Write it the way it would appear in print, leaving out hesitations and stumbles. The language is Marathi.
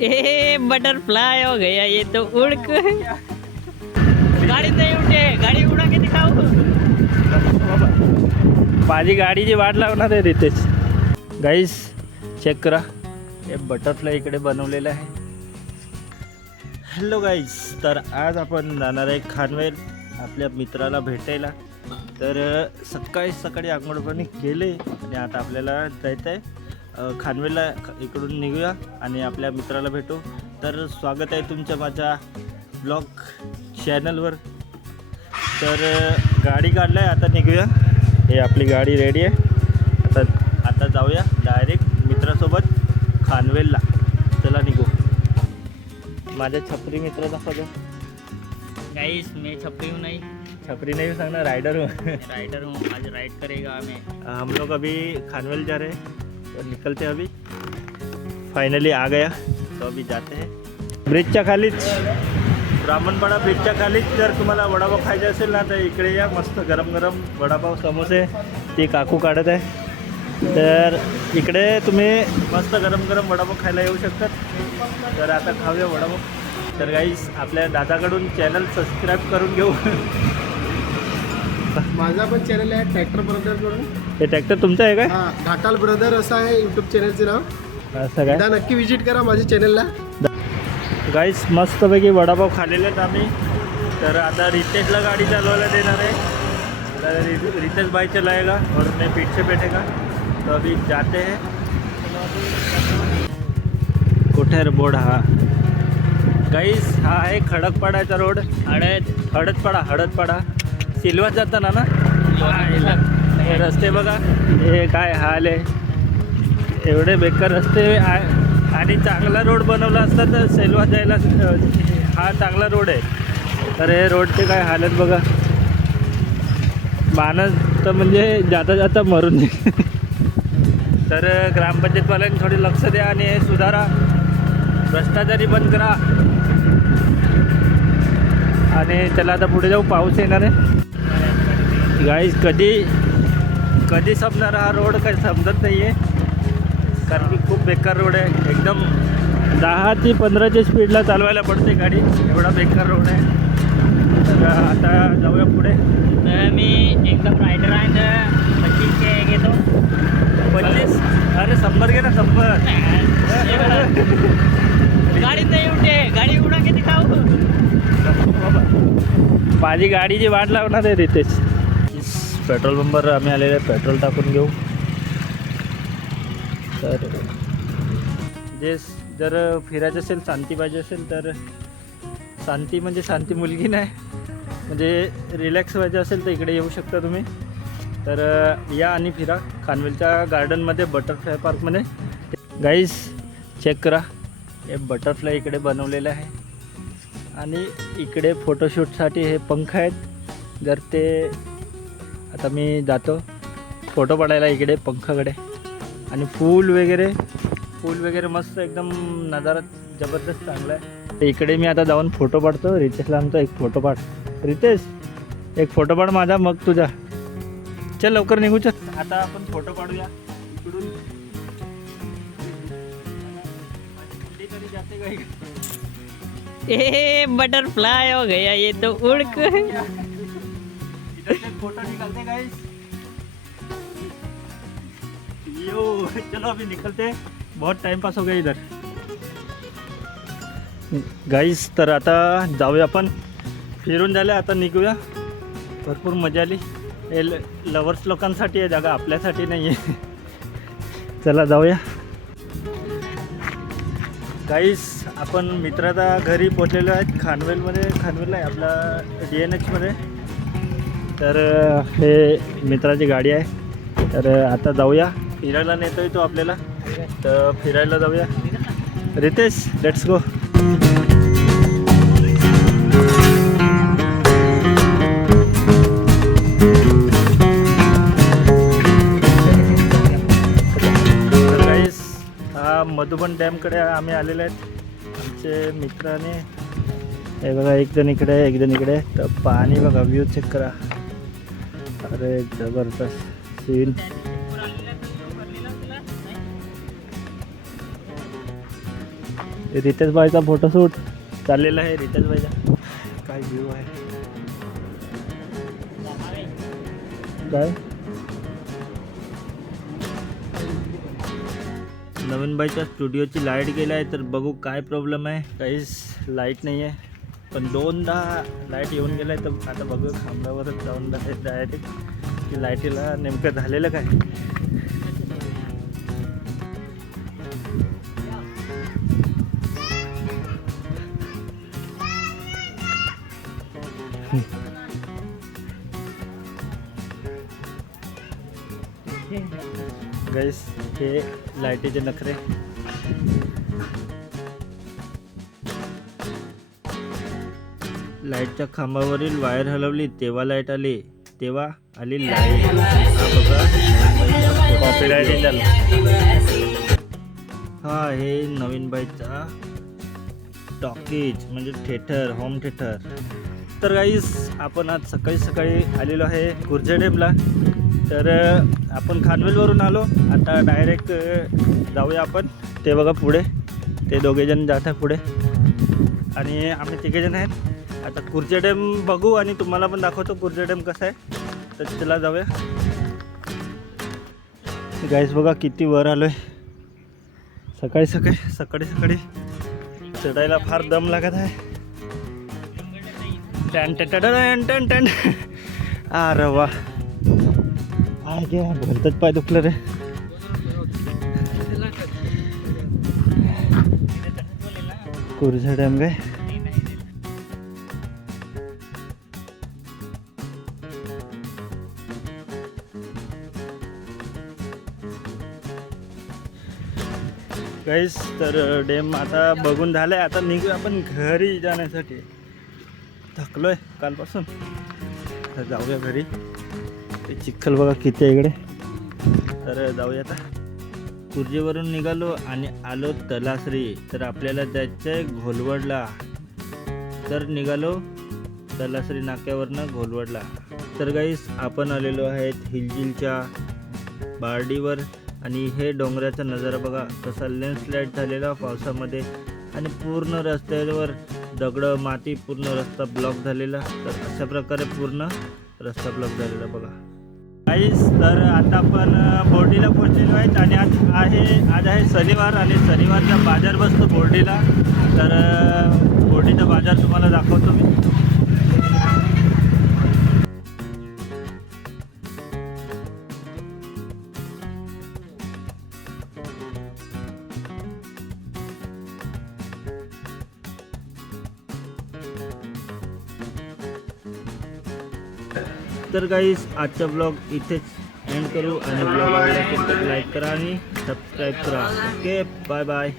ए बटरफ्लाई हो गया ये तो उड़ के गाडी नाही उडते गाडी उडा के दिखाऊ माझी गाडीची वाट लावणार आहे रितेश. गाईस चेक करा हे बटरफ्लाय इकडे बनवलेलं आहे. हॅलो गाईस, तर आज आपण जाणार आहे खानवेल आपल्या मित्राला भेटायला. तर सकाळी सकाळी आंघोळ पाणी केले आणि आता आपल्याला जायचं आहे खानवेलला. इकडून निघूया आणि आपल्या मित्राला भेटू. तर स्वागत आहे तुमच्या माझ्या ब्लॉग चॅनलवर. तर गाडी काढलं आहे, आता निघूया. हे आपली गाडी रेडी आहे. आता जाऊया डायरेक्ट मित्रासोबत खानवेलला. चला निघू. माझ्या छपरी मित्र दाखवतो. गाइस मैं छपरी हूँ नहीं, छपरी नहीं सांगना, राइडर हूँ. राइडर हूँ. आज राइड करेगा हमें. हम लोग अभी खानवेल जा रहे हैं, तो निकलते हैं. अभी फाइनली आ गया, तो अभी जाते हैं. ब्रिजच्या खालीच, ब्राह्मणपाडा ब्रिजच्या खालीच जर तुम्हाला वडापाव खायचा असेल ना, तर इकडे या. मस्त गरम गरम वडापाव समोसे ती काकू काढत आहे. तर इकडे तुम्ही मस्त गरम गरम वडापाव खायला येऊ शकतात. तर आता खाऊया वडापाव. तर गाईस आपल्या दादाकडून चॅनल सबस्क्राईब करून घेऊ. माझा पण चॅनल आहे ट्रॅक्टर ब्रदर म्हणून. हे ट्रॅक्टर तुमचं आहे काय? हा, घाटाल ब्रदर असं आहे यूट्यूब चॅनलचे नाव. असं काय? एकदा नक्की विजिट करा माझ्या चॅनलला. गाईस मस्तपैकी वडापाव खाल्लेले आहेत आम्ही. तर आता रितेशला गाडी चालवायला देणार आहे. तर रितेश भाई चलाएगा और मैं पीठ से बैठेगा. तो अभी जाते हैं. कुठे आहे बोर्ड? हा गाईस हा आहे खडकपाडाचा रोड. हळदपाडा सिल्वात जाताना ना. हे रस्ते बघा, हे काय हाल आहे. एवढे बेकार रस्ते आणि चांगला रोड बनवला असता तर सेलवात जायला हा चांगला रोड आहे. तर हे रोडचे काय हालत बघा. माणूस तर म्हणजे जाता जाता मरून जाईल. तर ग्रामपंचायतवाल्यांनी थोडे लक्ष द्या आणि हे सुधारा. भ्रष्टाचारी बंद करा. आणि चला आता पुढे जाऊ. पाऊस येणार आहे. गाईज कधी संपणार हा रोड काही समजत नाही आहे. कारण की खूप बेकार रोड आहे. एकदम 10 ते 15च्या स्पीडला चालवायला पडते गाडी. एवढा बेकार रोड आहे. तर आता जाऊया पुढे. तर मी एकदम रायडर आहे तर 25 घेतो. 25? अरे 100 घे ना, 100. गाडी नाही उडते गाडी उडा के दिखाऊ. माझी गाडीची वाट लावणार आहे रितेश. पेट्रोल पंपवर आम्ही आलेले आहे. पेट्रोल टाकून घेऊ. तर जे जर फिरायचं असेल, शांती पाहिजे असेल, तर शांती म्हणजे शांती मुलगी नाही, म्हणजे रिलॅक्स व्हायचं असेल तर इकडे येऊ शकता तुम्ही. तर या आणि फिरा खानवेलच्या गार्डनमध्ये, बटरफ्लाय पार्कमध्ये. गाईस चेक करा हे बटरफ्लाय इकडे बनवलेलं आहे. आणि इकडे फोटोशूटसाठी हे पंख आहेत. जर ते आता मी जातो फोटो काढायला इकडे पंखाकडे. आणि फूल वगैरे मस्त एकदम नजारा जबरदस्त चांगला आहे. तर इकडे मी आता जाऊन फोटो काढतो. रितेशला आमचा एक फोटो काढ. रितेश एक फोटो काढ माझा, मग तुझा. चल लवकर निघू. चल आता आपण फोटो काढूया इकडून. जाते का ए बटरफ्लाई हो गया ये तो उड़ के. इधर से फोटो निकालते गाइस. यो चलो अभी निकलते. बहुत टाइम पास हो गया इधर गाइस. तर आता जाऊया आपण. फिरून झाले, आता निघूया. भरपूर मजा आली. हे लवर्स लोकांसाठी आहे जागा, आपल्यासाठी नाही आहे. चला जाऊया. गाईस आपण मित्राचा घरी पोचलेलो आहेत खानवेलमध्ये. खानवेल आहे आपला DNHमध्ये. तर हे मित्राची गाडी आहे. तर आता जाऊया. फिरायला नेतोय तो आपल्याला. तर फिरायला जाऊया. Ritesh let's go. तर गाईस हा मधुबन डॅमकडे आम्ही आलेले आहेत आमचे मित्राने. हे बघा, एक जण इकडे आहे, एक जण इकडे. तर पाणी बघा, व्ह्यू चेक करा. अरे जबरदस्त सीन. रितेश भाईचा फोटोशूट चाललेला आहे. रितेश भाईचा काय व्ह्यू आहे काय. नवीन बाईच्या स्टुडिओची लाईट गेला आहे तर बघू काय प्रॉब्लेम आहे. काहीच लाईट नाही आहे पण 2दा लाईट येऊन गेला आहे तर आता बघू खांबावरच जाऊन डायरेक्ट की लाईटीला नेमकं झालेलं काय. गाईस हे लाईटीचे नखरे. लाईटच्या खांबावरील वायर हलवली तेव्हा लाईट आली, तेव्हा आली लाईट. हा बघा कॉपीराइट झाला. हा हे नवीन बाईचा टॉकीज म्हणजे थिएटर, होम थिएटर. तर गाईस आपण आज सकाळी सकाळी आलेलो आहे कुर्जे डॅमला. तर आपण खानवेलवरून आलो, आता डायरेक्ट जाऊया आपण. ते बघा पुढे ते दोघेजण जात आहे पुढे आणि आम्ही तिघेजण आहेत. आता कुर्जे डॅम बघू आणि तुम्हाला पण दाखवतो कुर्जे डॅम कसा आहे. तर चला जाऊया. गाईस बघा किती वर आलो आहे. सकाळी सकाळी चढायला फार दम लागत आहे. टन टन टन टन टन. अरे वा भरतच पाय दुखलं रे. कुर्जे डॅम काय गाईस. तर डॅम आता बघून झालंय. आता निघू आपण घरी जाण्यासाठी. थकलोय कालपासून, तर जाऊया घरी. ते चिखल बघा किती आहे इकडे. तर जाऊया आता. कुर्जेवरून निघालो आणि आलो तलासरी. तर आपल्याला जायचं आहे घोलवडला. तर निघालो तलासरी नाक्यावरनं घोलवडला. तर गाईस आपण आलेलो आहेत हिलजिलच्या बारडीवर आणि हे डोंगराचा नजारा बघा कसा लँडस्लाईड झालेला पावसामध्ये आणि पूर्ण रस्त्यावर दगडं माती, पूर्ण रस्ता ब्लॉक झालेला. तर अशा प्रकारे पूर्ण रस्ता ब्लॉक झालेला बघा गाईस. तर आता आपण बोर्डीला पोहोचलेलो आहेत आणि आज आहे शनिवार आणि शनिवारचा बाजार बसतो बोर्डीला. तर बोर्डीचा बाजार तुम्हाला दाखवतो मी. तर गाईस आजचा ब्लॉग इथेच एंड करू आणि ब्लॉग आवडला असेल तर लाईक करा आणि सबस्क्राईब करा. Okay bye bye.